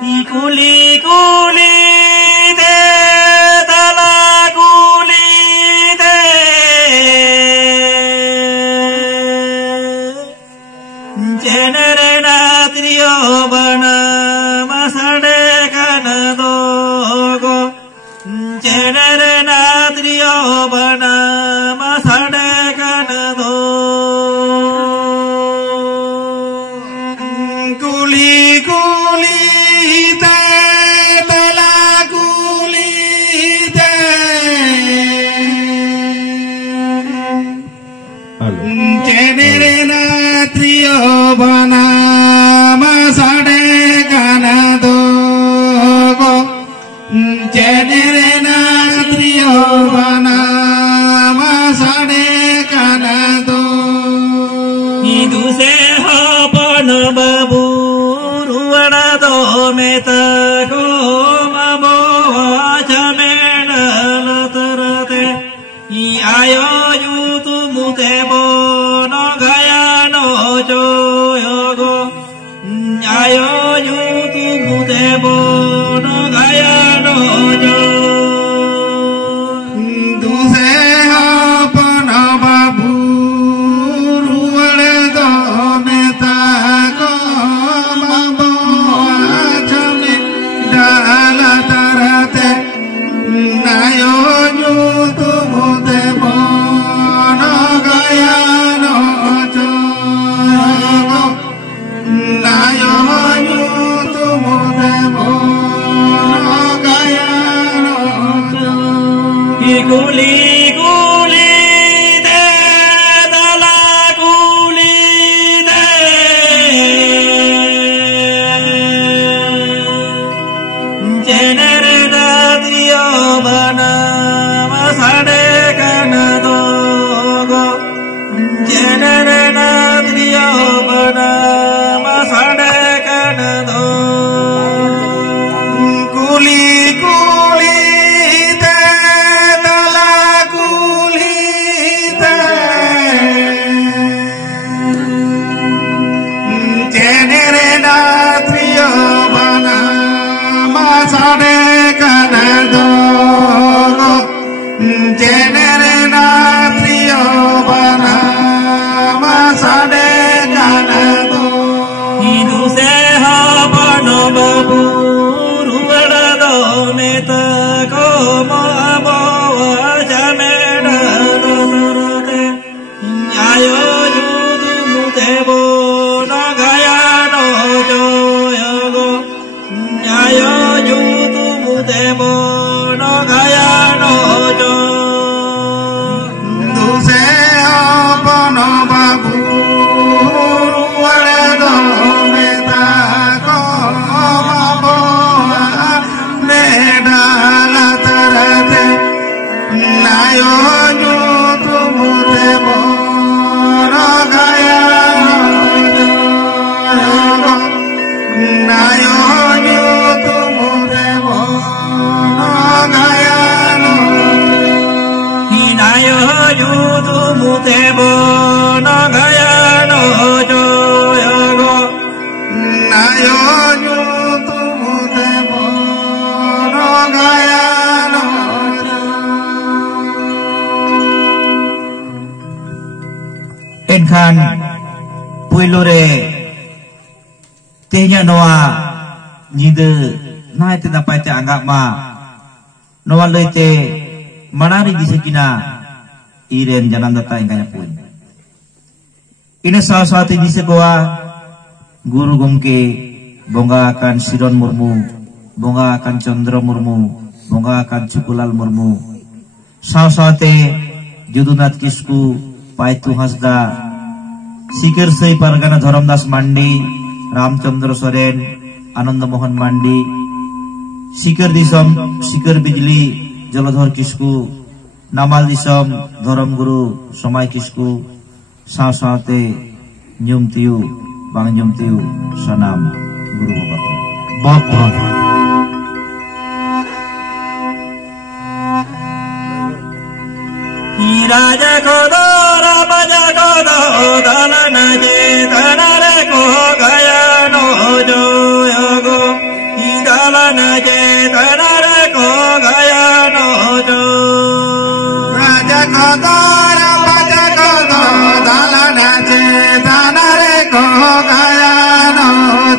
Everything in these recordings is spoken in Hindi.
Kuli kuli de dala kuli de Jenere natrio bana masade kanadogo Jenere natrio bana masade kanado Kuli kuli de dala kuli de Jenere natrio bana masade kanadogo Jenere natrio bana masade kanado Idu se hapan babu ruwana do meta ko mamo achamena latarate I ayo yutu mute bono gaya no joyogo ayo yutu mute bono gaya no jo duse hapana babu ruwana do meta ko mamo achamena latarate nayo yutu mute bono gaya no joyogo nayo yutu mute bono gaya no joyogo Kuli kuli de dala kuli de Jenere natrio bana masade kanadogo Jenere natrio bana masade kanado Kuli kuli de dala kuli de Jenere natrio bana masade kanadogo Jenere natrio bana masade kanado Idu se hapano babu ruwana do meta ko mamo achamena latarate ayo yutu mute bono gaya no joyogo ayo yutu mute bono gaya no jo duse hapano babu ruwana do meta ko mamo achamena latarate nayo yutu mute bono gaya no joyogo nayo yutu mute bono gaya no nayo yutu mute bono gaya no joyogo nayo yutu mute bono gaya no Enkhan puilure tehnya noa nyide naik te dapat te anggap ma noa lete manari disekina iren jalan data ingkanya pun ini salah satu disekoa guru gomke bongga akan Siron Murmu bongga akan Chandra Murmu bongga akan Cukulal Murmu salah satu Judunat Kisku Paitu Hasda Sikir Sei Pargana Dharamdas Mandi Ramchandra Soren Ananda Mohan Mandi Sikir Disom Sikir Bijli Jalodhar Kisku Namal Disom Dharam Guru Somai Kisku Saw-sawte Nyum Tiu Bang Nyum Tiu Sanam Guru Bapak Raja Kodo Raja Kodo Dalana Je Tanare Ko Gaya No Jo Yogo dalana chetanare ko gaya no jo raja kodara baja kodo dalana chetanare ko gaya no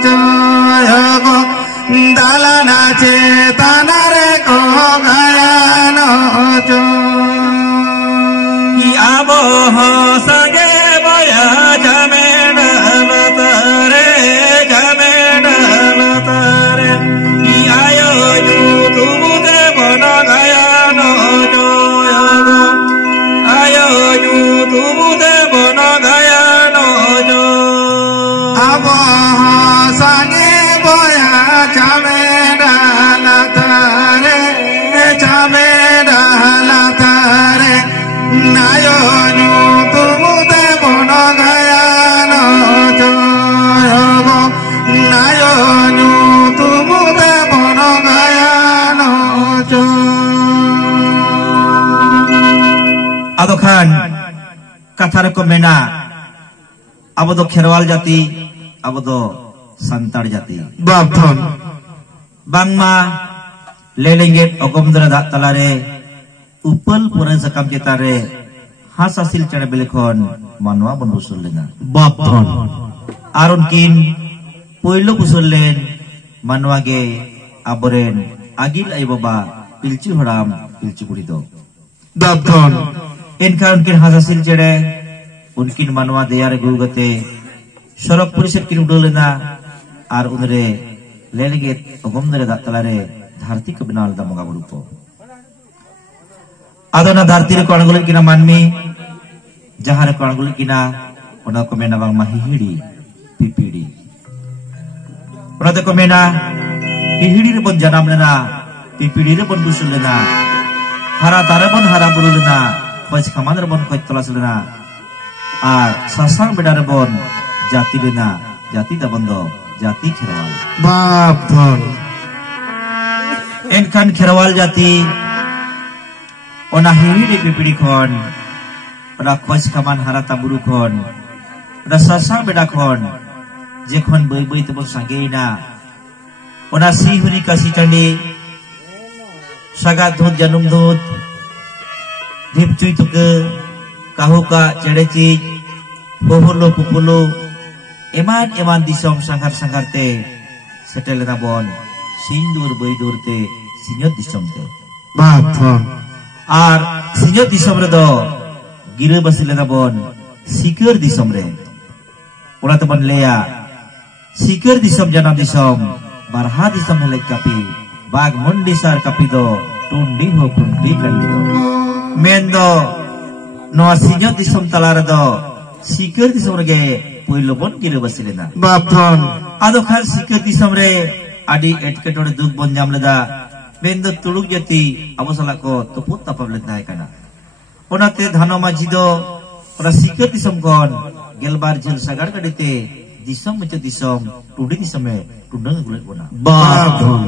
jo yogo dalana chetanare ko gaya no jo ki abo ho sage boya jame dalotare jame dalotare ki ayo ju tumude bono gaya no jo yogo ayo ju tumude bono gaya no jo abo ho sage boya jame dalotare jame dalotare nayo ju tumude bono gaya no jo yogo nayo ju tumude bono gaya no jo ado khan kathar ko mena abo do kherwal jati abo do santar jati babthon bangma lelenget ogomdra dak talare upal puran sakam cetare hasasil cere belekon manwa bon busul lena babthon aron kin poilo busul len manwa ge aboren agil ai baba pilchi horam pilchi budi do babthon enkan kin hasasil cere unkin manwa deyar gugate sorok purisat kin udolena ar unre lelenget ogomdra dak talare dharti ko binal da moga burupo adona dharti ko angul kina manmi jahar ko angul kina ona ko mena bang mahihiri pipidi ona te ko mena hihiri re bon janam lena pipidi re bon busul lena hara tare bon hara bulu lena khoj khaman re bon khoj tolas lena ar sasang bedar bon jati lena jati da bondo jati kherwal babthon enkan kherwal jati ona hihiri pipidi khon ona khoj khaman hara taburu khon ona sasang beda khon jekhon boi boi tebon sangeina ona sihuri kasi tani sagat dhut janum dhut dhipcui tuke kahuka cereci pohulu pupulu eman eman disom sangkar sangkar te setelena bon sindur boi durte sinyot disom te babthon ar sinyot disom re do gira basilena bon sikir disom re ona teman leya sikir disom janam disom barha disom helek kapi bag mundisar kapi do tundi ho kundi kandi do mendo no sinyot disom talar do sikir disom re poilo bon gira basilena babthon ado khan sikir disom re adi etketore duk bon jam leda mendo tuluk jati abosala ko tuput tapab leda kana onate dhano maji do ora sikir disom kon gelbar jel sagar kadite disom mecho disom tudi disome tudang gulet bona babthon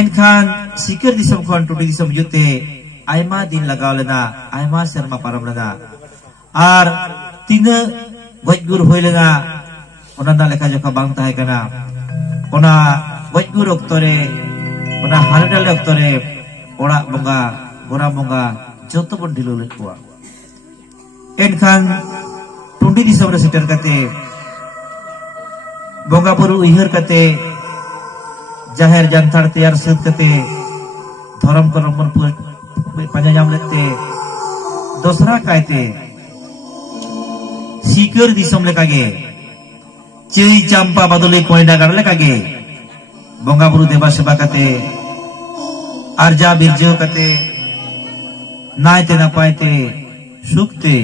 enkan sikir disom kon tudi disom jute aima din lagaw lena aima serma param lena ar tina gojgur hoilena ona na lekha jokha bang tahe kana ona gojgur oktore ona haradal oktore ora bonga gora bonga joto bon dilu lekwa enkan tundi disom re seter kate bonga buru uihar kate jaher jantar tiyar sut kate dharam korom bon panjam lete dosra kaite sikir disom lekage cei campa badole koi dagar lekage bonga buru deba seba kate arja birjo kate naite napaite sukte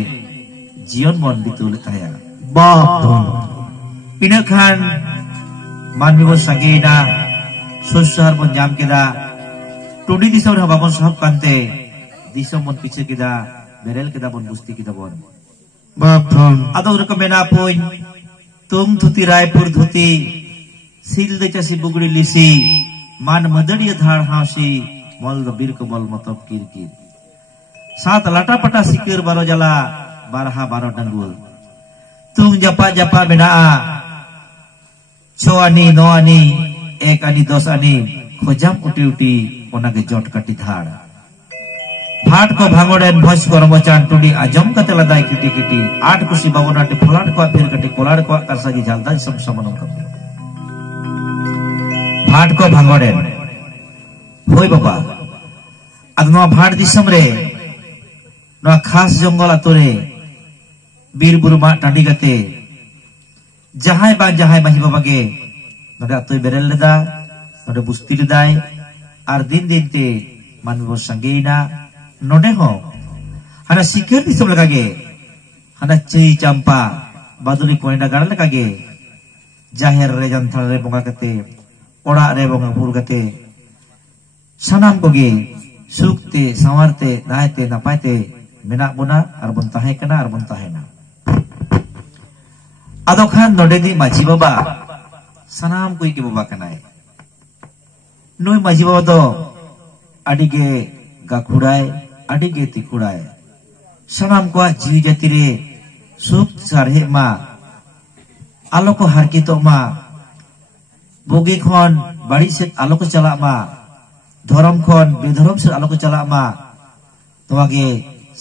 jion mon bitul kaya babthon ina khan manmi bo sagena sushar bon jam keda tudi disom re babon sob kante disom mon piche keda berel keda bon busti keda bon babthon ado roko mena poin tum dhuti raipur dhuti sil de chasi bugri lisi man madadiya dhar hasi mol bir ko bol matab kirkir sat lata pata sikir baro jala barha baro danggul tung japa japa benaa 6 ani 9 ani 1 ani 10 ani खोजाम उटी उटी ओनागे जट काटी धाड़ भाट को भांगोड़ेन भोज करमचान टुडी आजम कते लदाई किटी किटी आठ कुसी बाबोनाटी फलाट को फिर कटी कोलाड़ को करसागी झालदा सब समनम कम भाट को भांगोड़ेन होय बाबा अदनो भाट दिसम रे नो खास जंगल आतोरे बीर बुरुमा टांडी गते जहाय माही बाबा के नोडे आतोय बेरेल लेदा नोडे बुस्ती लेदाय आर दिन दिन ते मानवी बो संगेना नोडे हो हाना सिकेर दिसम लगागे हाना चई चंपा बादुली कोयना गाड़ लगागे जाहेर रे जानथार रे बोंगा कते ओड़ा रे बोंगा पुर कते सनाम कोगे सुखते सावरते नायते नापायते मेना बोना आर बन ताहे कना आर बन ताहेना आदो खान नोडे दी माजी बाबा सनाम कोई के बाबा कनाय नुई माजी बाबा दो आडिगे गाखुड़ाय आडिगे तिखुड़ाय सनाम को जीव जाति रे सुख सारहे मा आलो को हारकितो मा बोगे खन बाड़ी से आलो को चला मा धर्म खन बेधर्म से आलो को चला मा तोवागे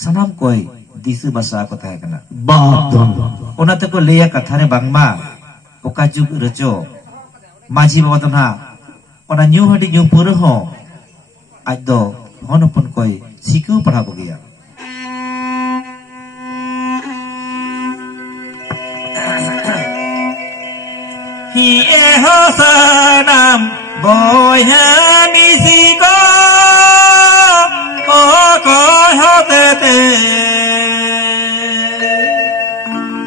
सनाम कोई दिसु बसा को थाहे कना बाप ओनाते को लेया कथा रे बांगमा ओका जुग रचो माजी बाबा तो ना ओना न्यू हटी न्यू पुर हो आज दो हनपन कोई सिकु पढ़ा को गया ही ए हो सनाम बोया मिसिको ओ को होते ते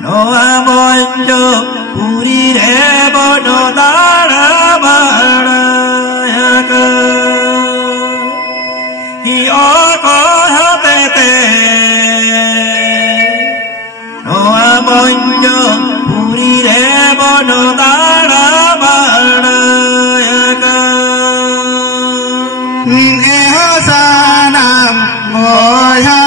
नोआ बोंजो पूरी रे बोनो दाड़ा बाड़ा का ही ओ को होते ते नोआ बोंजो पूरी रे बोनो दाड़ा बाड़ा का ए हो सनाम बोया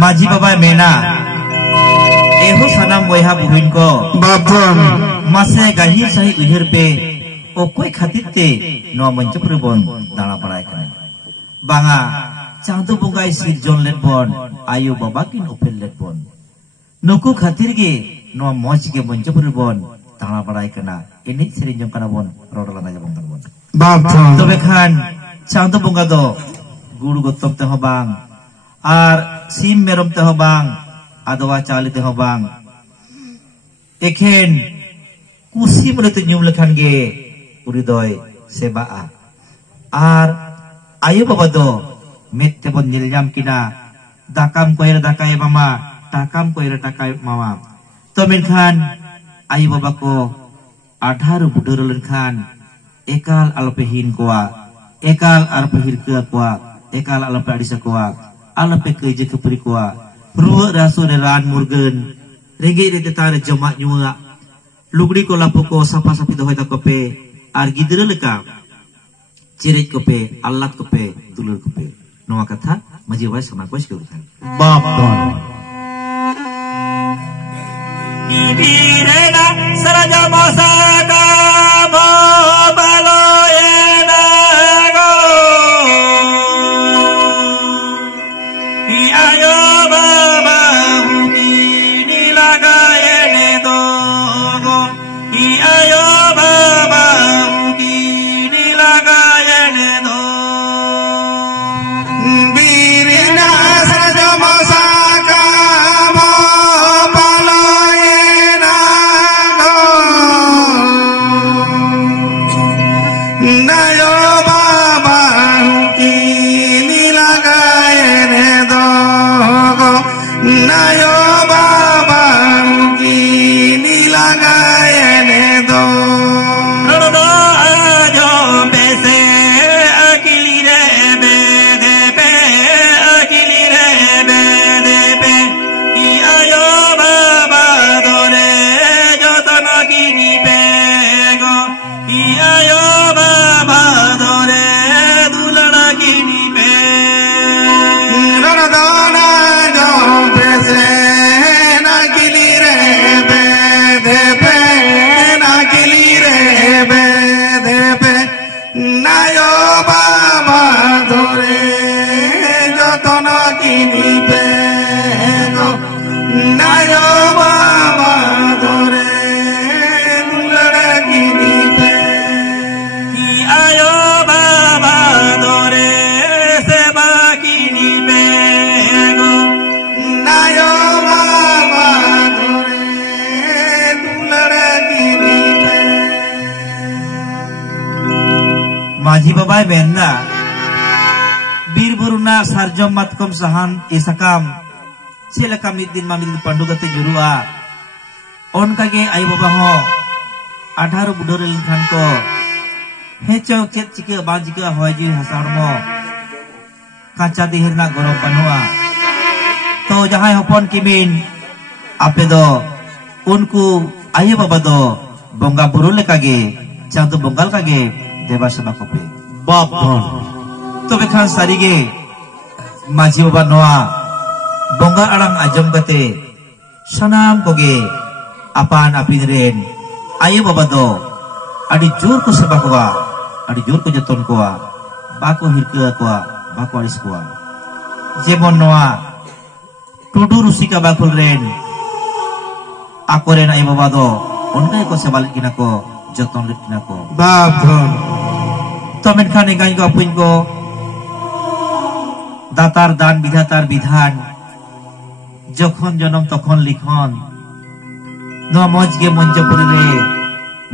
माजी बाबा मेना एहो सनाम बयहा बुहिन को बापन मासे गाही सही उहिर पे ओ कोई खातिर ते नो मंचपुर बन दाना पड़ाय कना बांगा चांदो बुंगाई सिरजन लेट बन आयु बाबा किन ओपेल लेट बन नुकु खातिर गे नो मौज के मंचपुर बन दाना पड़ाय कना इनि सिरिंजम कना बन रोडला जबन बन बापन तबे खान चांदो बुंगा दो गुरु गतम ते हो बांग आर सिम मेरम ते हो बांग आदवा चाली ते हो बांग एखेन कुसी मले ते न्यूम लेखान गे उरिदय सेबा आर आयु बाबा दो मेते बन निलजाम किना दाकाम कोयर दाकाय मामा takam ko ira takai mawa to menkan ayu baba ko 18 budur lenkan ekal alpehin koa ekal arpehir ke koa ekal alpe adisa koa alpe keje kepri koa ruwa rasu ran murgen ringgit de tare jamak nyua lugdi ko lapu ko sapa sapi dohoi ta kope ar gidra leka cirit kope allat kope tulur kope noa katha maji wai sama ko sekeutan babon ibirena saraja masaka baloyena go ayo baba ni lagayene dogo ayo baba ni lagayene do birina saraja masaka baloyena go nayo baba ni lagayene dogo nayo baba ni lagayene do Rodo ajo bese akilire bedepe akilire bedepe ayo baba dore jotana kini pego ayo baba dore dulana kini pe Radona jo bese nakilire bedepe nakilire bedepe nayo baba dore jotana kini pego nayo baba dore dulana kini pe ayo baba dore seba kini pego nayo baba dore dulana kini pe माझी बाबाय बेन्ना बीर बुरुना sarjom matkom sahan isakam selaka middin mamidin pandugate jurua on kage ay baba ho 18 budoril khan ko hecho chet chike bajika hoji hasarmo kacha dihirna gorob banua to jahai hopon kimin ape do unku ay baba do bonga buru lekage chadu bongal kage deba seba kope babon tobe khan sarige माझी बाबा नोआ bonga arang ajam kate sanam koge apan apin ren ayo baba do adi jur ko seba koa adi jur ko joton koa bako hirka koa bako aris koa jemon noa tudu rusika bakul ren akoren ayo baba do onkai ko sebalik kina ko joton lit kina ko babon tomen khane gai ko apin ko दातार दान विधातार विधान जखन जनम तखन लिखन नोआ मौज के मंजपुरी रे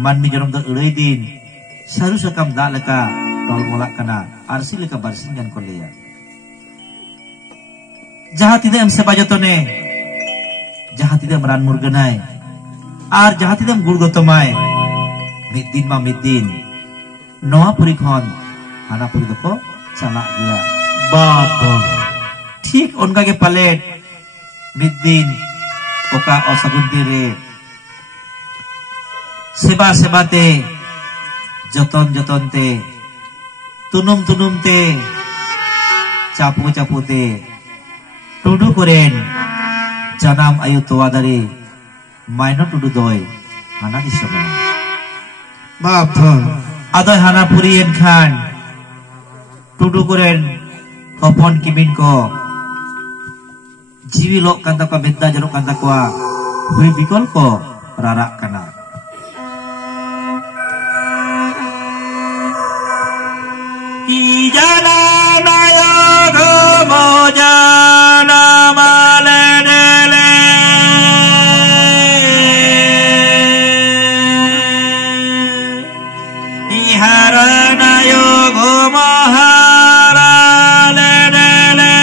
मानमी जनम द उड़ै दिन सारु सकम दा लेका टलमला कना आरसी लेका बारसिन गान को लेया जहां तिदे एम सेबा जतने जहां तिदे रान मुरगनाय आर जहां तिदे गुड़गतमाय मिद दिन नोआ पुरी खन हाना पुरी दको चला गया babon ठीक उनका के पलेट मिद्दीन ओका असागुन दिरे सेबा सेबा ते जतन जतन ते तुनुम तुनुम ते चापू चापू ते Tudu कोरेन janam ayu toa dari maino tudu doy hana disebut babon adoy hana purien khan tudu koren hopon kimin ko jiwi lok kanta ko bedda jero kanta ko hui bikol ko rarak kana ki jana nayo go mojana male dele ihara nayo go mahara le dele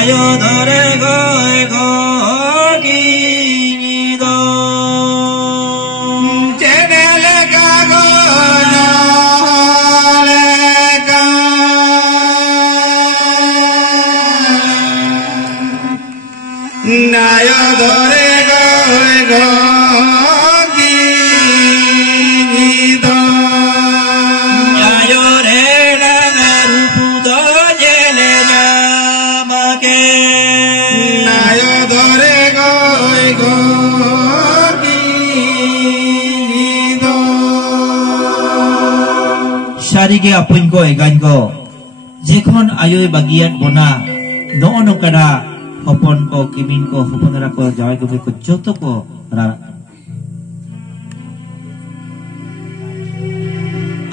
ayo dore goy gogi do chenele ka go le ka nayo dore goy gogi do ayo re na rupu do jele namake nayo dore goy gogi do sarige apun ko egan ko jekhon ayo bagian bona no nokara hopon ko kimin ko hoponera ko jawai ko joto ko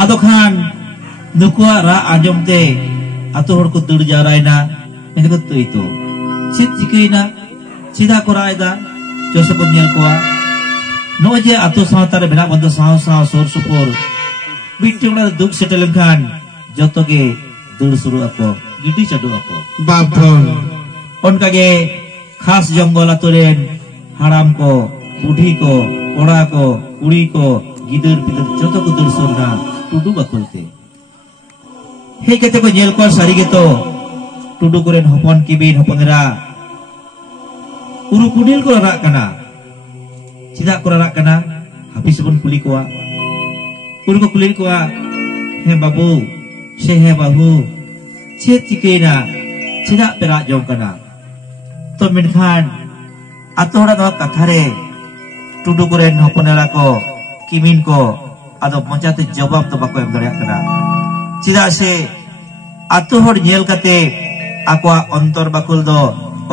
ado khan nukua ra ajom te ato hor ko dur jaraina mene ko itu chit chikaina chida ko raida joso ko nyel ko no je ato sawta re bena bando saw sor supor bitungna duk setel khan joto ge dur suru ako gidi chadu ako Babon. onka ge khas jongol atoren haram ko budhi ko kora ko kuri ko gidur pidur joto ko dur surna tudu bakulte he kete ko nyel ko sari geto tudu koren hopon kibin hoponera uru kudil ko rak kana cida ko rak kana habis pun kuli ko uru ko kuli ko he babu se he babu chet chikeina cida pera jong kana to menkhan atora do kathare tudu koren hoponera ko kimin ko ado mochate jawab to bako em dareyak kana cida se atu hor nyel kate akwa ontor bakul do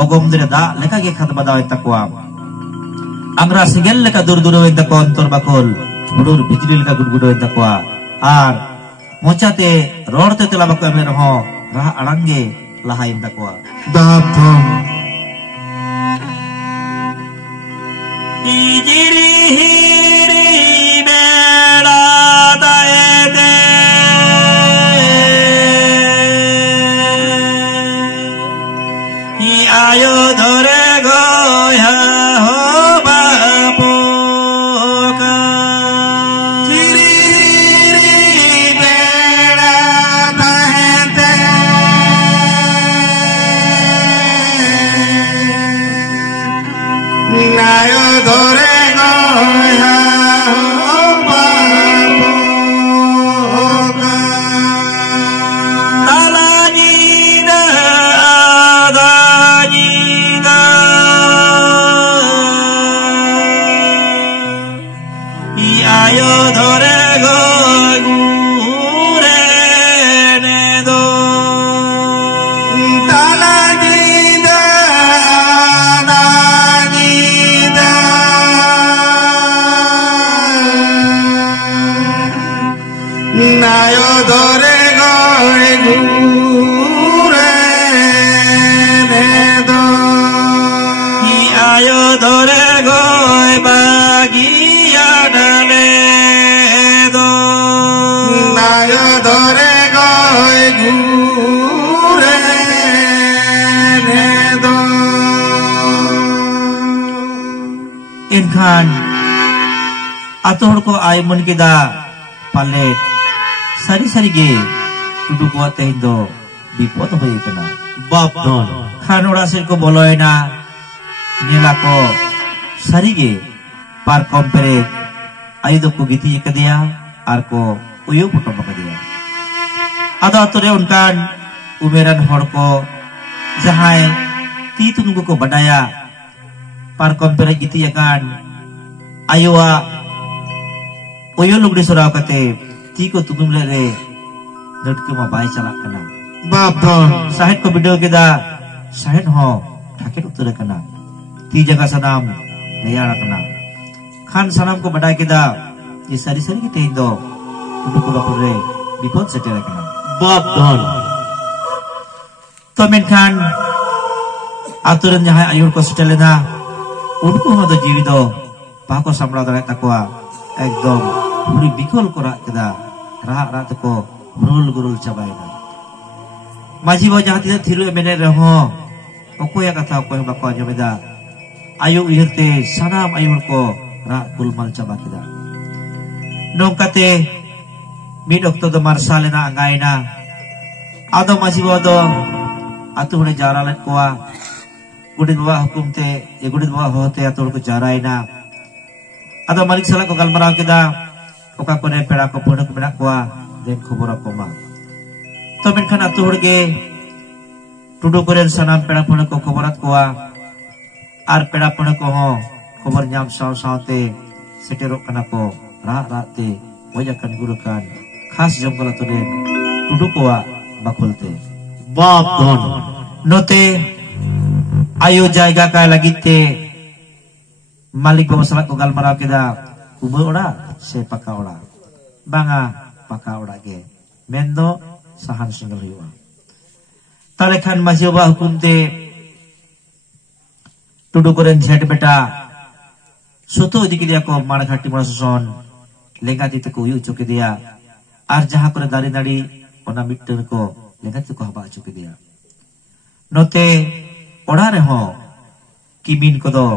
ogom dere da leka ge khat badaw takwa angra sigel leka dur dur hoy takwa ontor bakul budur bijli leka gudgudo hoy takwa ar mochate rorte tela bako em ho ra arange lahaim takwa Babon. Ijiri hiri bela daede I ayo dore goya ho baboka Ijiri hiri bela daede nayo dore goya ho baboka alanida adanida I ayo dore goy gure nedo talanida adanida nayo dore goy gure nedo I ayo dore goy bagiana nedo nayo dore goy gure nedo inkhan ator ko ay mun kida palet sari sari ge tudu ko tehin do bipot hoy kana Babon. khan ora sir ko boloy na nila ko sari ge par kompere ay do ko giti kadiya ar ko uyu puto bakadiya ado atore unkan umeran hor ko jahai ti tunggu ko badaya par kompere giti akan ayuwa uyu lugri surau kate ti ko tudum lere nutke ma bai chalak kana Babon. sahid ko video keda sahid ho thake utter kana ti jaga sanam nayara kana khan sanam ko badai keda ye sari sari ke teindo tudu ko bakure bipot setera kana Babon. to menkhan aturan jahai ayur ko setelena unko hodo jiwido bako samra dare takwa ekdom puri bikol kora keda ra ra ko rul gurul chabaina maji bo jahati thiru mene reho okoya kata okoy bako ajomeda ayu ihirte sanam ayur ko ra gulmal chaba kida nongkate mid okto do marsalena angaina ado masibodo atu hune jaralet koa gudit bawa hukumte gudit bawa hote atu ko jaraina ado malik sala ko galmarau kida oka kone pera ko punak menak koa den khobor koma to menkan atu hurge tudu koren sanam pera punak ko khoborat koa ar pera punak ko ho khobor nyam saw sawte seterok kana ko ra te wajakan gurukan khas jongkala tude tudu koa bakulte Bab don. note ayo jaiga ka lagite malik bawa salat ko galmarau kida kubu ora se paka ora banga paka ora ge mendo sahan single hiwa talekan masih ba hukumte tudu koren jhet beta suto diki dia ko marghati marason lenga dite ko yu choke dia ar jaha kore dari nadi ona mitten ko lenga ko haba choke dia note ora re ho kimin ko do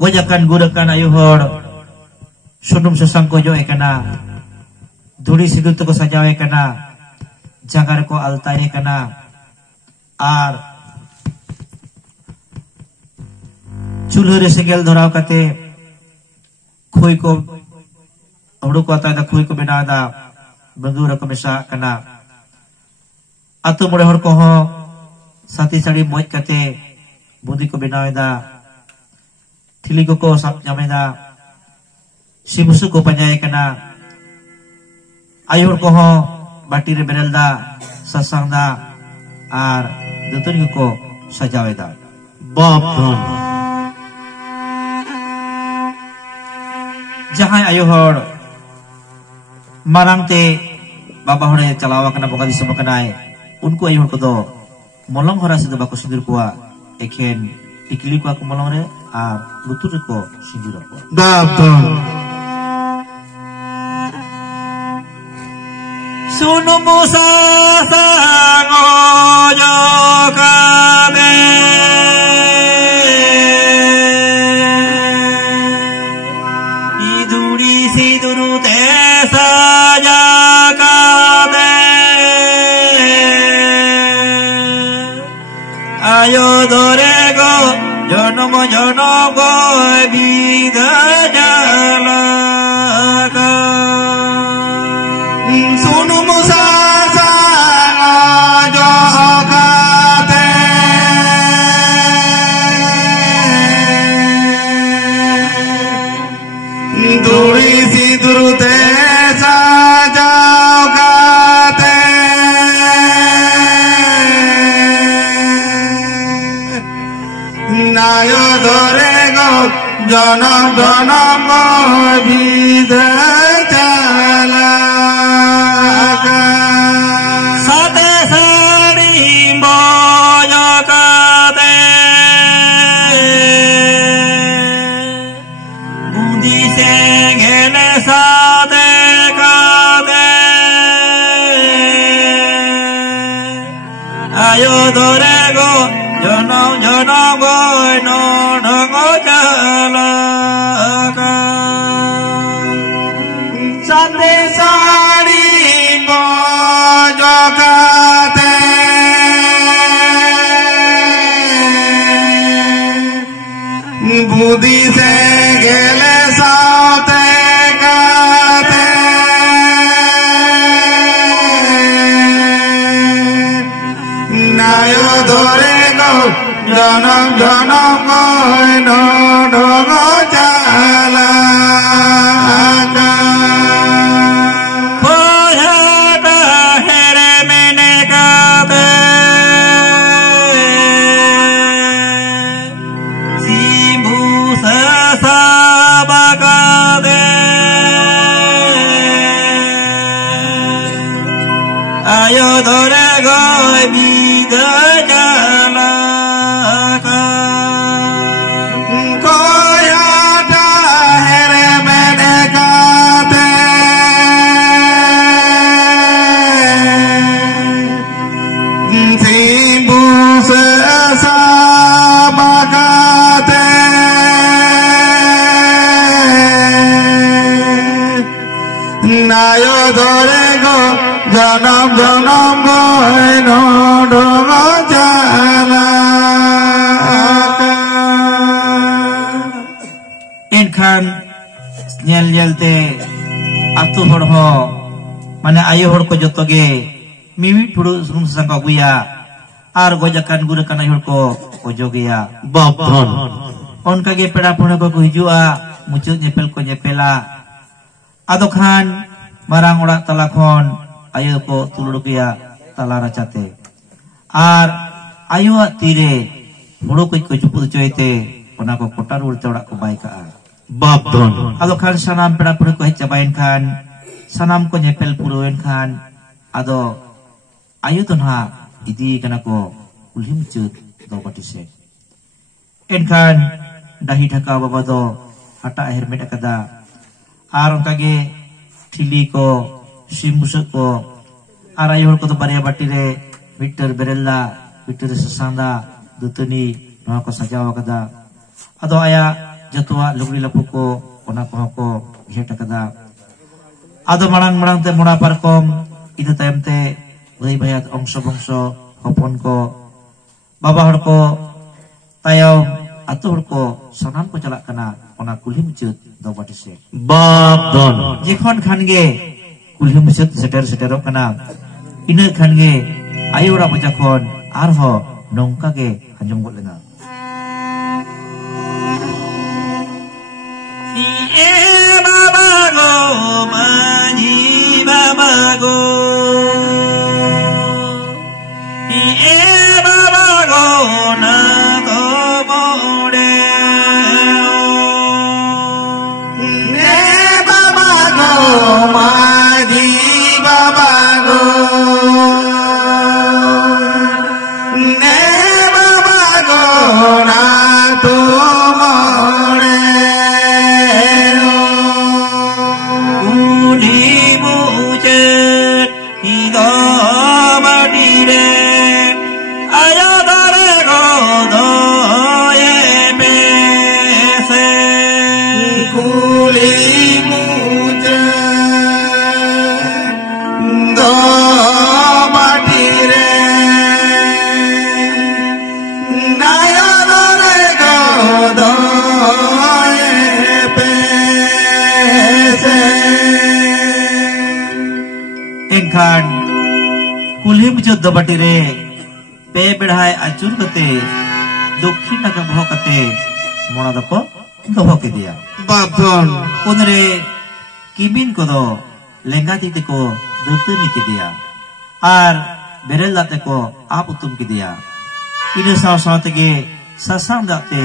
gojakan gurakan ayu hor sunum sesang ko jo ekana duri sidut ko sajaw ekana jagar ko altai ekana ar चूल्हे सेगेल धराव कते खोई को अवड़ू को आता खोई को बेना दा बंगूर को मेसा कना अतु मोड़े हर को हो साथी साड़ी मोज कते बुदी को बेना दा थिली को साप जामे दा सिमुसु को पंजाय कना आयुर को हो बाटी रे बेरल दा ससंग दा आर दुतुरी को सजावे दा Bab don. जहां आयो हर मारंगते बाबा हरे चलावा कना बगा दिसम कनाय उनको आयो को दो मलंग हरा से बाको सिंदूर कोआ एखेन टिकली को मलंग रे आ लुतुर को सिंदूर को Bab don. सुनु मुसा सांगो जो काबे इदुरी सिदुरु ते साजा काबे आयो धरे गो जनम जनम गो विदा जाला का Sunu musa sango jo kate. Duri sidur te sajao kate. Nayo dore go janam janam go bidai chala. Sate sari boyo kate Budi sengele sate kate Ayo dore go janam janam go no go chala ka Sate sari boyo kate. Budi se gele saate kate. Nayo dhore go janam janam go no go chala. Ayo dore go vida jala ka Koi janam janam goy no dogo jala enkhan nyel nyelte atu hor ho mane ayo hor ko joto ge mimit puru sum sangka guya ar gojakan guru kana hor ko ojogeya babon onka ge peda phone ko hijua mucut nyepel ko nyepela ado khan marang orak tala khon ayo ko tuludukiya tala racate ar ayo tire huru ko juput coite ona ko kotar urte orak ko bai ka babon ado khan sanam peda phone ko hecabain khan sanam ko nyepel puruin khan ado ayo tonha idi kana ko ulhim cut do batise enkhan dahi dhaka baba do hata hermet akada ar onkage thili ko simusuk ko ar ayo ko to bariya batire bitter berella bitter sasanda dutuni noa ko sajaw akada ado aya jatwa lugri lapu ko ona ko het akada ado marang te mona parkom itu tayam te oi bayat ongso bongso hopon ko baba hor ko tayaw atu hor ko sanam ko chalak kana ona kulhi mucut do batise babon jikhon khan ge kulhi mucut seterok kana ina khan ge ayo ra bajakhon ar ho nongka ge hanjom gol lena e baba go mani baba go e baba go na go more ne baba go madi baba go ne baba go na to more uli mujet ido badire ayo dare go do ye bese kuli muje do batire nayana re go do ye pese enkhan kulhi mucut do batire pe bedhai achur kate dokhin naka bho kate mona dako doho ke dia babon unre kibin kodo lenga tite ko dutuni ke dia ar berel late ko ap utum ke dia ine saw te ge sasang date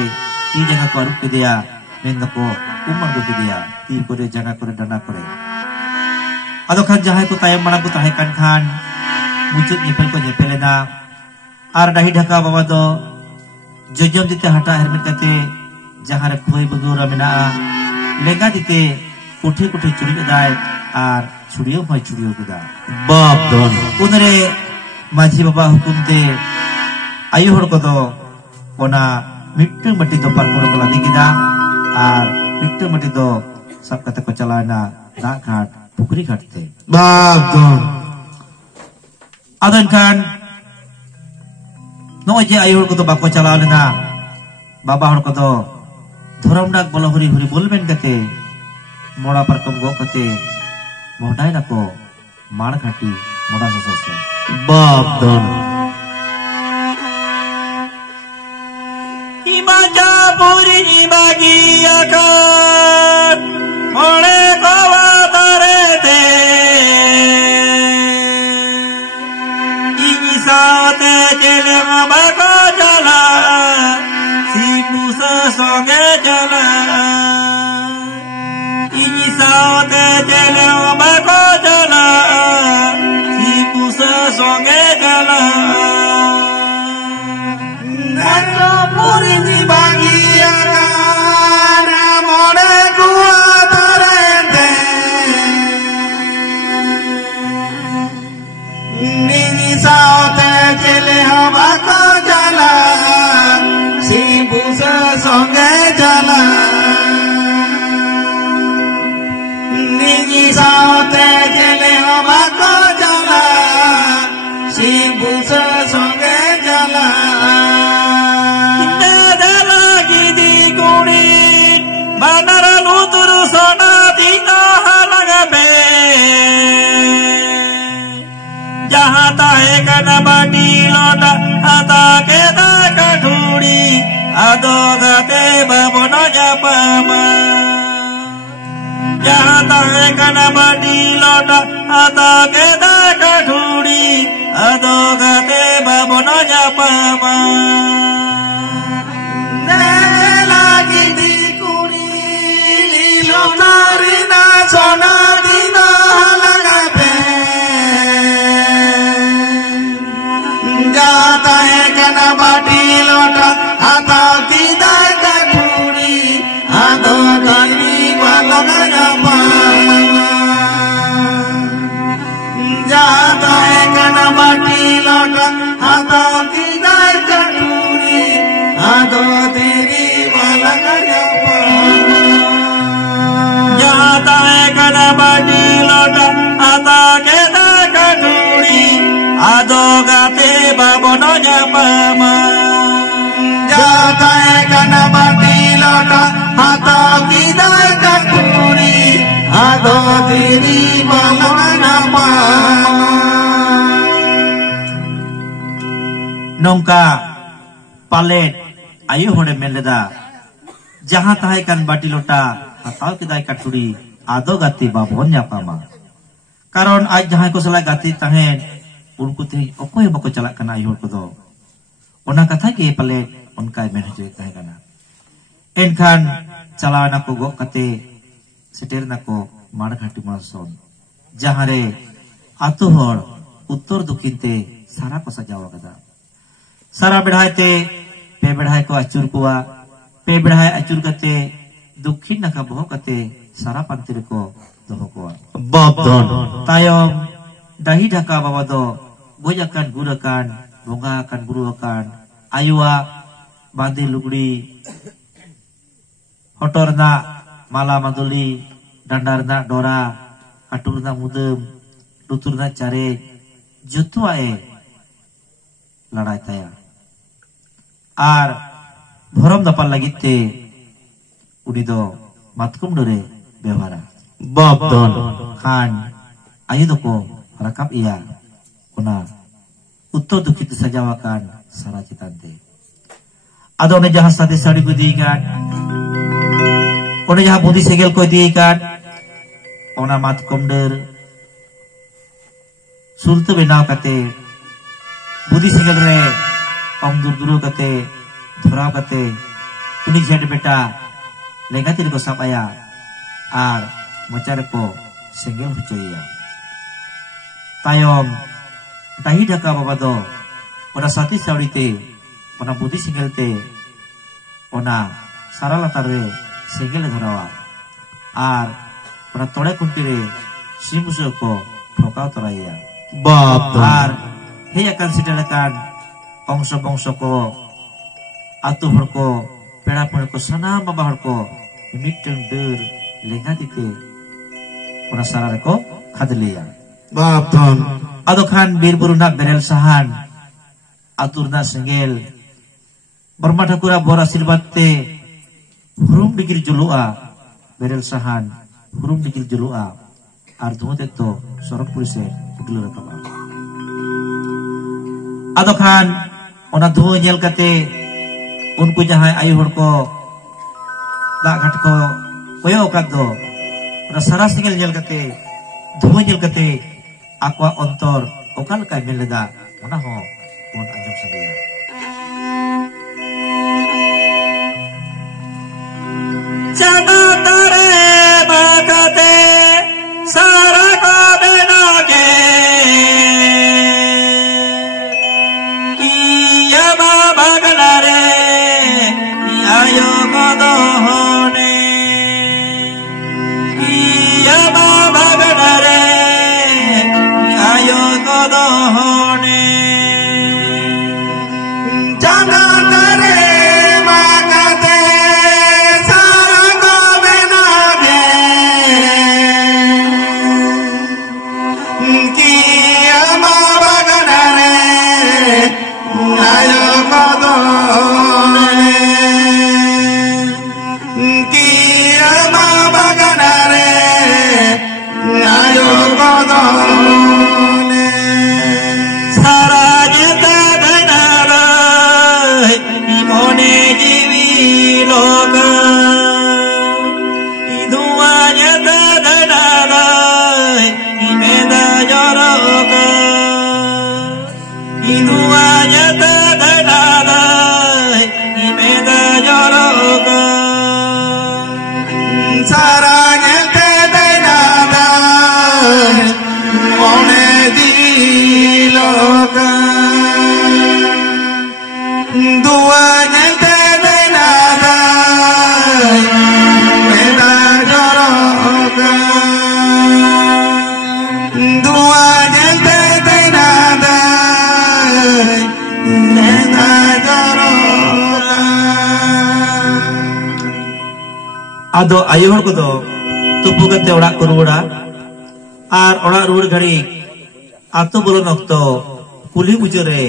ti jaga ko arup ke dia menda ko umar do ke dia ti kore jaga kore dana kore ado khan jahai ko tayam mana ko tahekan khan mucut nyepel ko nyepelena ar dahi dhaka baba do jojom dite hata hermet kate jahar khoi bagura mena lenga dite kothi churi dai ar churiyo mai churiyo da babon unre maji baba hukum te ayu hor ko do ona mittu mati do par ko lagi kida ar mittu mati do sab kate ko chalana da ghat pukri ghat te babon adan kan no je ayu hor ko do bako chalalena baba hor ko do ধরম ডাক বলা হরি হরি বলবেন কাতে মোড়া পারকম গো কাতে মোড়াই রাখো মার ঘাটি মোড়া সসে babon ইমাজা পুরি ইমাগি আকার মোড়ে কওয়া তারে দে ইসাতে জেলে বাবা জালা সিপুসা সঙ্গে জালা ইসাতে জেলে বাবা জালা সিপুসা সঙ্গে জালা nando puri bagia kana more gua tarente nini saute jele hava ko jala sibusa songe jala nini saute jele hava ko jala lota hata keda kaduri ado gate babono japama jahata kana badi lota hata keda kaduri ado gate babono japama lagi di kuri lilotari na sona dina lagape jata hai kana badi lota hata kida kaduri ado gani walaga pa jata hai kana badi lota hata kida kaduri ado teri walaga pa jata hai kana badi lota hata kida kaduri ado gate babono japama jata hai kana badi lota hata kida kaduri ado teri walaga pa nongka palet ayu hore meleda jaha tahe kan bati lota hatau kedai katuri ado gati babon nyapama karon aj jaha ko sala gati tahen unku te okoy bako chalak kana ayu ko do ona katha ke palet onka men hoje tahe kana enkhan chalana ko go kate seter na ko marghati mason jahare atu hor uttor dukin te sara ko sajawa kada sara bedhai te pe bedhai ko acur kuwa pe bedhai acur kate dukhin naka boh kate sara pantir ko doho kuwa babdon tayom dahi dhaka baba do gojakan gurakan bongakan buruakan ayua bandi lugdi hotorna mala maduli dandarna dora aturna mudem luturna care jotua e ladai taya ar bhorom dapal lagit te uni do matkum dore bewara babdon khan ayu doko rakap iya kuna uttor dukit sajawakan sara citante ado ne jaha sate sari ko diikan one jaha budi segel ko diikan ona matkum der sulta benaw kate budi segel re om dur kate dhorao kate uni jhed beta lengatir ko sapaya ar mocar ko segel hucoya tayom dahi dhaka baba do ona sati saurite ona budi segel te ona sara latar re segel dhorawa ar ona tode kunti re simuso ko phokao toraya babdon ar hei akan sederakan bangsa bangsa ko atu hor ko pera pera ko sanam baba hor ko miteng der lengati te ona sara ko khadliya babdon ado khan bir buruna berel sahan aturna sengel Burma Thakura bor asilbat te hurum dikir julua berel sahan hurum dikir julua ar dhumote to sorok purise putlo rakaba ado khan ona dhuo nyel kate unku jahai ayu hor ko da ghat ko koyo kat do ona sara singel nyel kate dhuo nyel kate akwa ontor okal ka meleda ona ho on anjom sadia jana tare bagate sara ko benage iya baba galare ayo godohone iya baba galare ayo godohone Ado ayo hor kodo tupu kate orak ko ruwara ar orak ruwar ghari ato bolon okto kuli mujore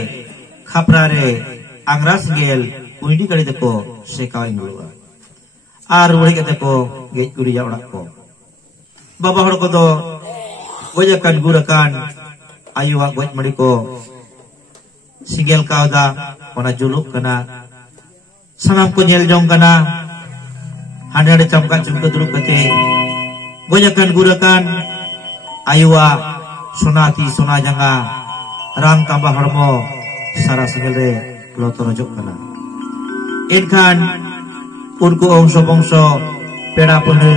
khaprare angra singgel uindi gari teko sekawain buluwa ar ruwar kate ko gej kuriya orak ko baba hor kodo gojakan gurakan ayo wak goj mariko singgel kauda ona juluk kana sanam ko nyel jong kana hanya camkan cumka duduk kate gojakan gurakan ayuwa sonati sona janga rang tambah hormo sara singele lotorojok kana enkan urku ongso bongso peda pene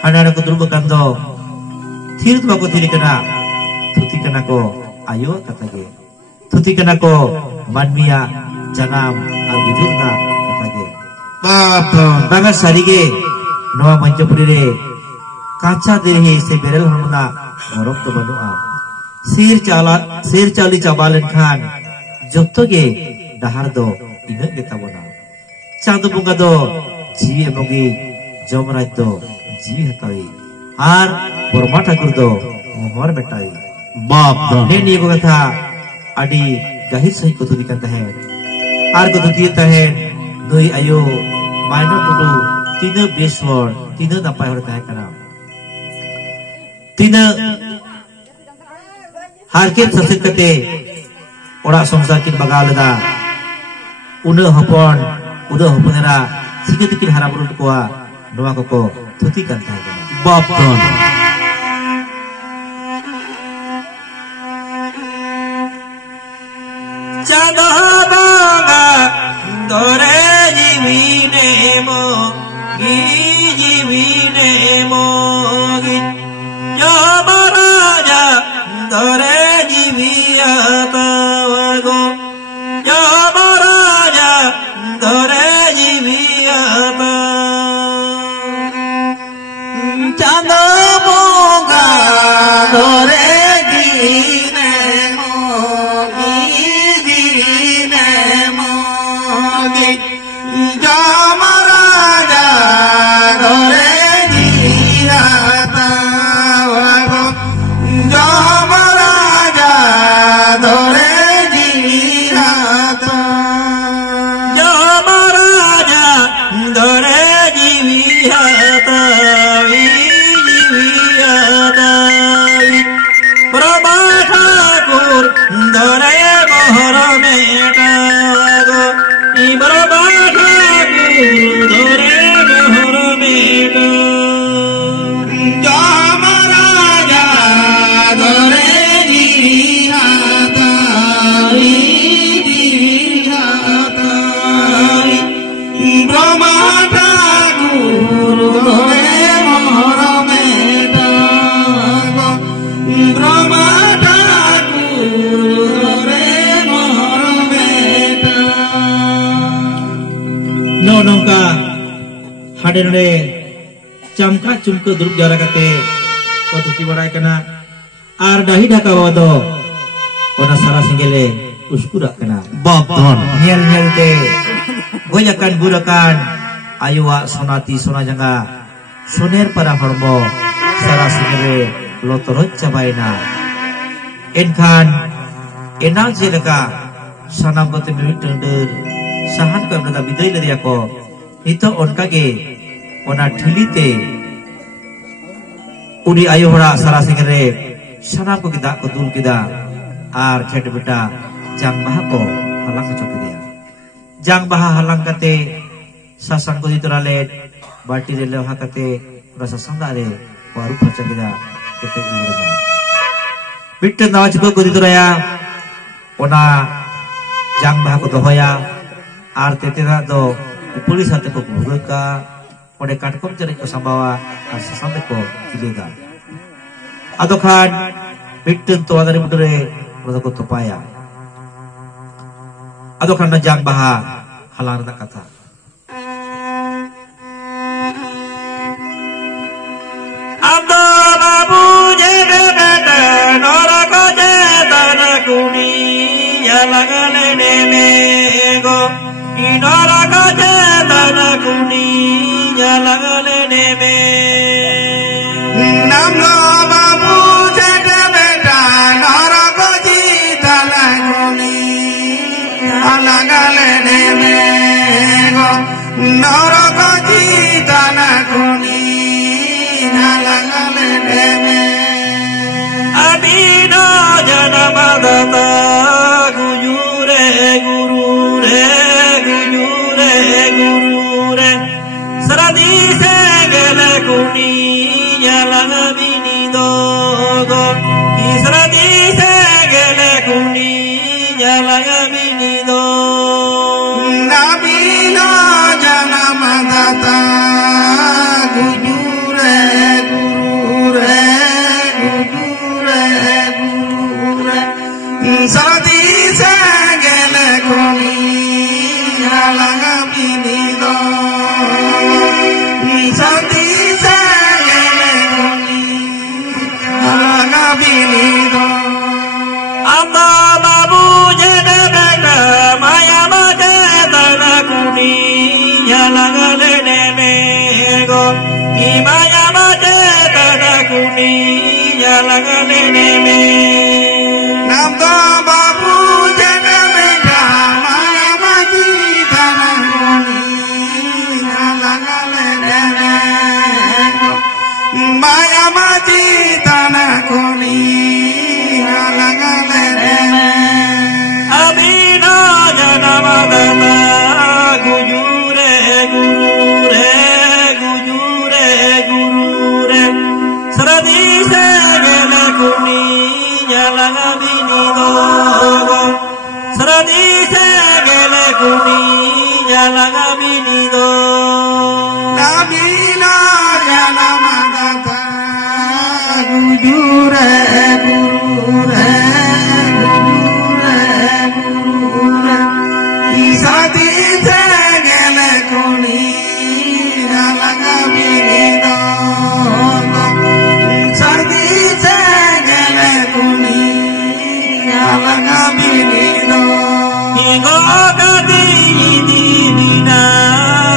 hanya ko duduk kando thir tu ko thiri kana thuti kana ko ayuwa katage thuti kana ko manmia janam ar bujurna katage Bangga sarige noa manjapurire kaca diri se berel hormona orok to banua sir cali cabalen khan jotto ge dahar do ina getabona chandu bunga do jiwi emogi jomraj do jiwi hatawi ar borma thakur do mohor betai bap ne ni ko katha adi gahir sahi ko thudi kan tahe ar ko thudi tahe doi ayo Maino tudu tina beswar tina napai hor tahe kana tina harket sasit kate orak songsa kin bagal da una hoponera sikitikin haraburu koa noa koko thuti kan tahe kana bapton chado banga dore Jivinemo, Yamaraja, Dore Jiviyatago, Yamaraja, Dore Jiviyata, Chandamoga, Dore Jivinemo, Jivinemo, Yamaraja, Dore Jiviyata, Yamaraja, Dore Jiviyata, Yamaraja, Dore Jiviyata, Jiviyata, Brahma Thakur, Dore Mohor Meta, Brahma Dore mohor meta Yamaraja dore jiviyata jiviyata Brahma Thakur dore mohor meta Brahma Thakur dore mohor meta no nongka hade nore camka cumka duruk jara kate patuti barai kana ar dahi dhaka wado ona sara singgele uskura kana babon nyel nyel te gojakan gurakan ayuwa sonati sona janga soner para hormo sara singgele lotorot cabaina enkan enal jeleka sanam kote mimit tender sahan ko amna bidai lari ako ito onka ge ona thilite uni ayo hora sara singere sanam ko kita ko dul kida ar khet beta jang baha ko halang chok dia jang baha halang kate sasang ko dituralet bati re leha kate rasa sandare waru phacha kida kete urena bitte nawa chiko ko dituraya ona jang baha ko dohoya ar tetena do pulis hate ko buka ode katkom jare ko sambawa ar sampai ko tilega adokhan bitte to adare mudure rodo ko topaya adokhan na jang baha halar da kata ado babu jega beta norako jetana kuni yalagale nemego inorako jetana kuni yalagale neme namno babu jega beta norako jetana kuni yalagale nemego norako jetana kuni yalagale neme abino janamadata gujure gurure gujure gurure saradi se gele kuni yalaga bini dogo saradi se gele kuni yalaga bini do nabino janamadata gujure gurure gujure gurure saradi se gele kuni yalaga bini do saradi se gele kuni yalaga bini do amma babu jene beka maya mate tana kuni yalaga lene mego imaya mate tana kuni yalaga lene me namdo babu jene beka maya mati tana kuni yalaga lene mego maya mati tana kuni yalaga lene me abino janamadata gujure gurure gujure gurure saradi se gele kuni yalaga bini dogo saradi se gele kuni yalaga bini do abino janamadata gujure gurure gujure gurure saradi se gele kuni yalaga bini dogo saradi se gele kuni yalaga bini do igo gadi dina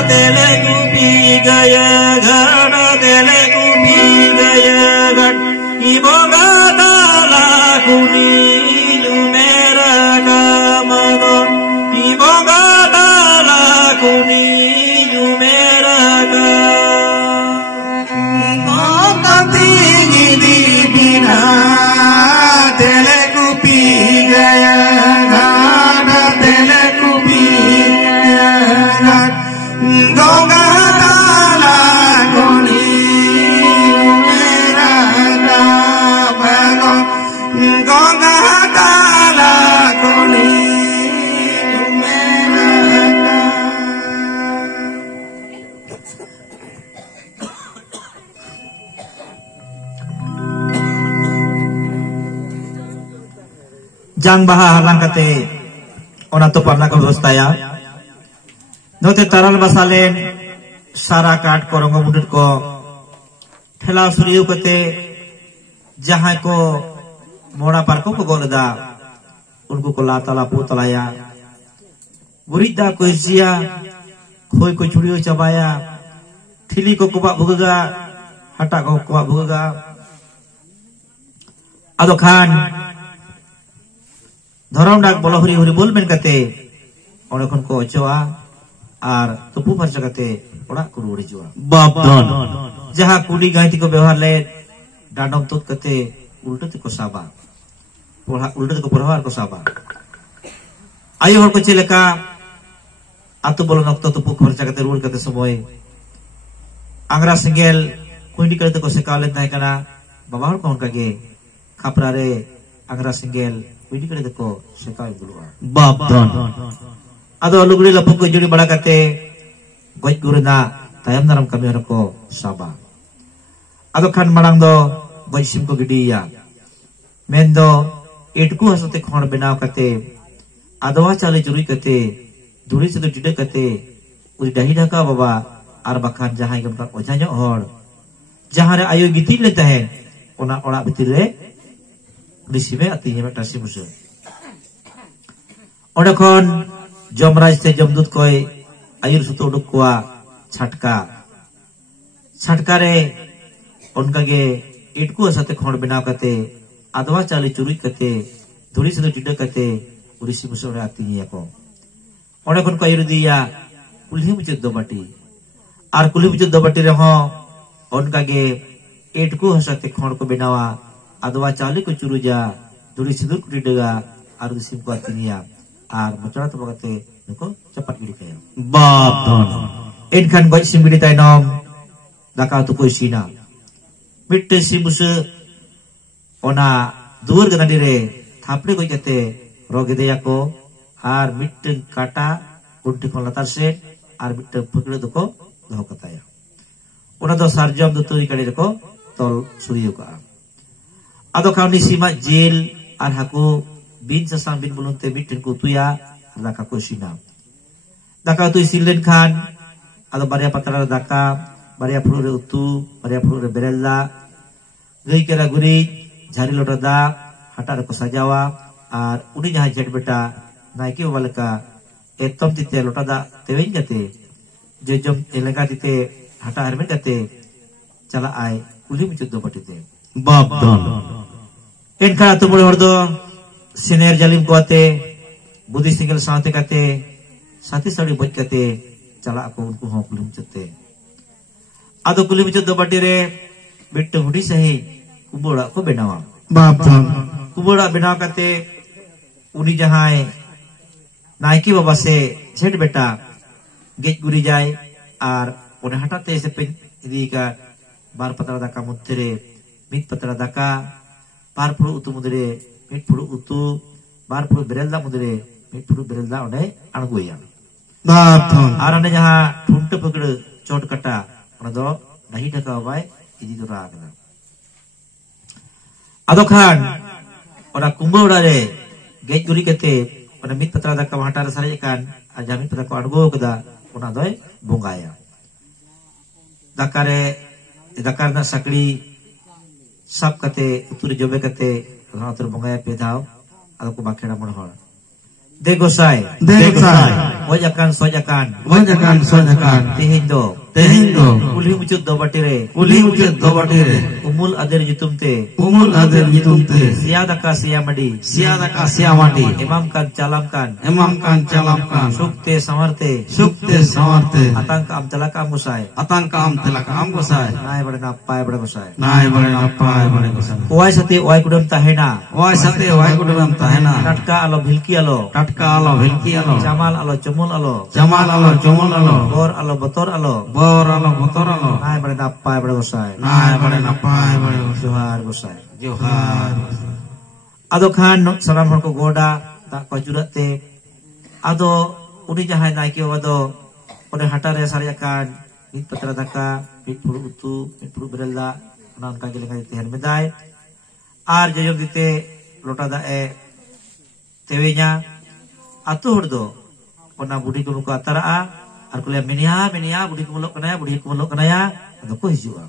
dele gupi gaya gana dele gupi gaya gan ibo gada la kuni lumera gamado ibo gada la kuni lumera ga igo gadi dina dele gupi gaya gana dele gupi gaya gan gonga dala kuni lumera gamado gonga dala kuni lumera jang baha halang kate ona to parna ko dostaya note taral basalen sara kat korongo mudut ko thela suriu kate jaha ko मोड़ा पर को गोलदा उनको को लातला पुतलाया गुरिदा कोइसिया खोई को छुड़ियो चबाया ठिली को कुबा भुगगा हटा को कुबा भुगगा आदो खान धरम डाक बोलो हरी हरी बोल मेन कते ओने खन को चवा आर तुपु फरचा कते ओड़ा को रुड़ी जुआ बाप धन जहां कुडी गायती को व्यवहार ले डाडम तुत कते उल्टे को साबा उल्टे को प्रहार को साबा आयो हर को चलेका आतु बोलो नक्तो तुपु खर्चा कते रुड़ कते समय आंग्रा सिंगेल कुंडी करते को सेकाले ताय कना बाबा हर कोन कागे खापरा रे आंग्रा सिंगेल कुंडी करते को सेकाय बुलवा बाप धन आदो लुगड़ी लपु को जुड़ी बड़ा कते गoj गुरना tayam naram kami hor ko saba आदो खान मांग दो गoj सिम को गिडिया मेंदो इटकू हसते खण बनाव कते आदवा चाले चुरी कते धुरी से डिडे कते उरी dahi ढका बाबा आर बाखान जहां गमका ओझा ᱧᱚᱜ हर जहां रे आयो गितिल ले तहे ओना ओड़ा भितर रे ऋषि में अतिने में टासी मुसे ओडे खन जमराज से जमदूत कोई आयुर सुतो उडुक कोआ छटका रे उनका गे इटकू साथे खोड़ बनाव कते आदवा चाली चुरी कते धुरी से डिडे कते ऋषि मुसे ओडे अतिने को ओडे खन को आयुर दिया कुल्ही मुचे दो बाटी आर कुल्ही मुचे दो बाटी रे हो उनका गे इटकू साथे खोड़ को बनावा आदवा चाली को चुरुजा धुरी सिंदूर को डिडेगा आर ऋषि को अतिनिया आर मचड़ा तो बगते नको चपट गिड़ी कया बाप धन इनखान गoj सिम गिड़ी तायनम दाका तो कोई सीना मिट्टे सिमुसे ओना दुवर गनाडी रे थापड़े गoj कते रोगे देया को आर मिट्टे काटा कुंटी खन लातार से आर मिट्टे फकड़े दको दहो कताया ओना दो सारजम दो तोरी काडी रको तल सुरियो का आदो खावनी सीमा जेल आर हाको बिन ससां बिन बुलुंते मिट्टेन को तुया दाका को सीना दाका तो इसिलेन खान आदो बारिया पतरा दाका बारिया फुलु रे उतु बारिया फुलु रे बेरेला गई केरा गुरी झारी लोटा दा हटा रे को सजावा आर उनी जहां जेट बेटा नायके बाबा लेका एतम तिते लोटा दा तेवेन कते जे जम एलेका तिते हटा हरमे कते चला आय कुली मुचुद दो बटिते बाप धन इनका तो बड़े हर दो सीनियर जालिम को आते बुद्धि सिंगल साथे कते साथी साड़ी बच कते चला को उनको हो कुली मुचते आदो कुली मुचद दो बाटी रे बिट्ट हुडी सही कुबोड़ा को बनावा बाप धन कुबोड़ा बनाव कते उनी जहां नायकी बाबा से छेट बेटा गेज गुरी जाए आर ओने हटाते से पे इदी का बार पतरा दाका मुत्तरे मित पतरा दाका बार फुड़ु उतु मुदरे मिट फुड़ु उतु बार फुड़ु बेरेलदा मुदरे मिट फुड़ु बेरेलदा ओने अणगोया बाप धन आर ओने जहां ठुंट पकड़ चोट कटा ओना दो dahi ढका बाय इदी दो रागना आदो खान ओना कुंबोड़ा रे गेज गुरी कते ओना मित पतरा दाका हटा रे सारे कान आ जामिन पतरा को अणगो कदा ओना दोय बोंगाया दाकारे दाकार ना सकड़ी सब कते उतुरे जबे कते रातर बंगाया पे दाव आदो को बाखेड़ा मन हळ दे गोसाई वजाकान सोजाकान तेहिन दो कुली मुचुद दो बाटी रे उमुल अदेर जितुमते सिया दका सिया मडी इमाम कान चालाम कान सुक्ते समर्ते अतंक आम तलका गोसाई नाय बड़े ना पाय बड़े गोसाई ओय सते ओय कुडम ताहेना टटका आलो भिलकी आलो जमाल आलो चमुल आलो बोर आलो बतोर आलो नाय बड़े ना पाय बड़े गोसाई जोहार गोसाई आदो खान सराम हर को गोडा दा को जुरते आदो उनी जहां नायके वादो ओने हटा रे सारे कान मित पतरा दाका मित फुड़ु उतु मित फुड़ु बेरेलदा ओना उनका गेलेगा तेहर में दाय आर जजम दिते लोटा दा ए तेवेnya आतु हर दो ओना बुढ़ी को मुको अतरा आर कुले मिनिया बुढ़ी को मुलोक कनाया अदो को हिजुआ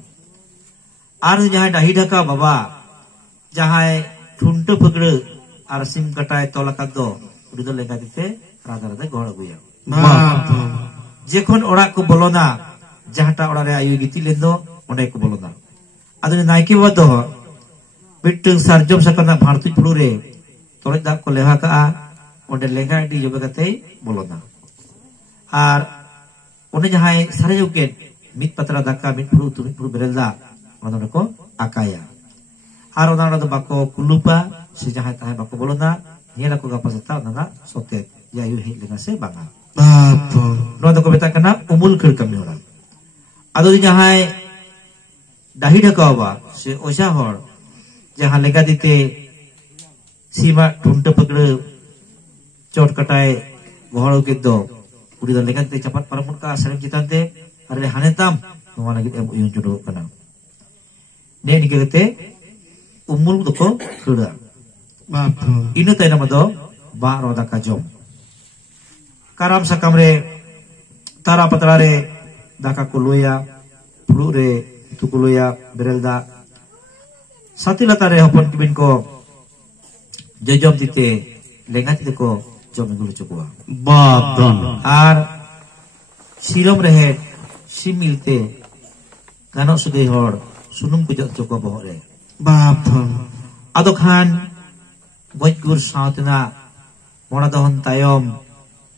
आर जहां दाही ढका बाबा जहां ठुंट फकड़ आर सिम कटाय तोलका दो उडी दो लेगा दिते राधा राधा गोड़ गुया जेखन ओड़ा को बोलोना जहाटा ओड़ा रे आयु गिति लेंदो ओने को बोलोना अदो नायकी बाबा दो बिट्टुं सारजम सकना भारतु पुड़ु रे तोले दा को लेहा का ओंडे लेगा डी जबे कते बोलोना आर ओने जहां सारे जुके मित पतरा दाका मित फुड़ु बेरेलदा ओना को आकाया आर ओना दो बाको कुलुपा से जहां ताहे बाको बोलोना निया को गपा सता ओना सोते या यु हे लेगा से बांगा बाप नो दो को बेता कना उमुल खड़ कमी होला आदो जहां दाही ढकावा से ओसा हर जहां लेगा दिते सीमा ठुंट पकड़ चोट कटाए गोहड़ के दो उड़ी दो लेगा दिते चपत परमुन का सरम चितांते अरे हाने ताम नोवा लगी एम उयुन जोडो कना ने निकलते उमुल दो को खड़ा बाप इनु तैना मदो बा रोदा का जोम karam sakam re tara patra re daka kuluya pulu re tukuluya berelda satilata re hopon kibin ko jojom tite lenga tite ko jom gulu chukwa Badon. ar silom rehe similte ganok sugei hor sunum kujok chukwa bohok re Badon. ado khan goj gur sautena mona dohon tayom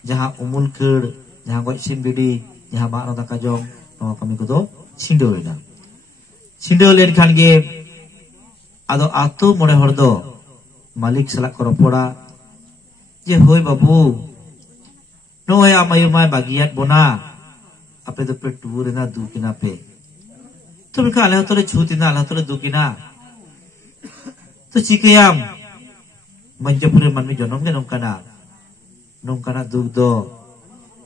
jaha umul khir jaha goj sim bidi jaha bakno daka jom no kami ko do sindol rena sindol len khan ge ado atu mone hor do malik salak ko ropora je hoi babu no hoy amayu mai bagiat bona ape do pe turena dukina pe to ka ala tole chutina ala tole dukina to cikayam manjapure manmi jonom ge nongkana dugdo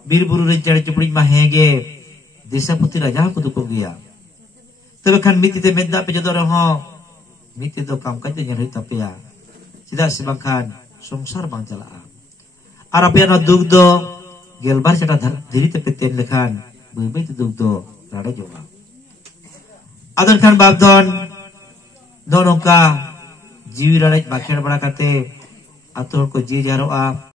birburu re jare chupri mahege desapati raja ko duko gya tebe khan mitite medda pe jodor ho miti do kam kate nyari tapya sida sibangkhan songsar bang chala arapiano dugdo gelbar chata dhiri te peten lekhan bai te dugdo rada joga adon khan babdon donongka jiwi rada bakher bara kate atur ko ji jaroa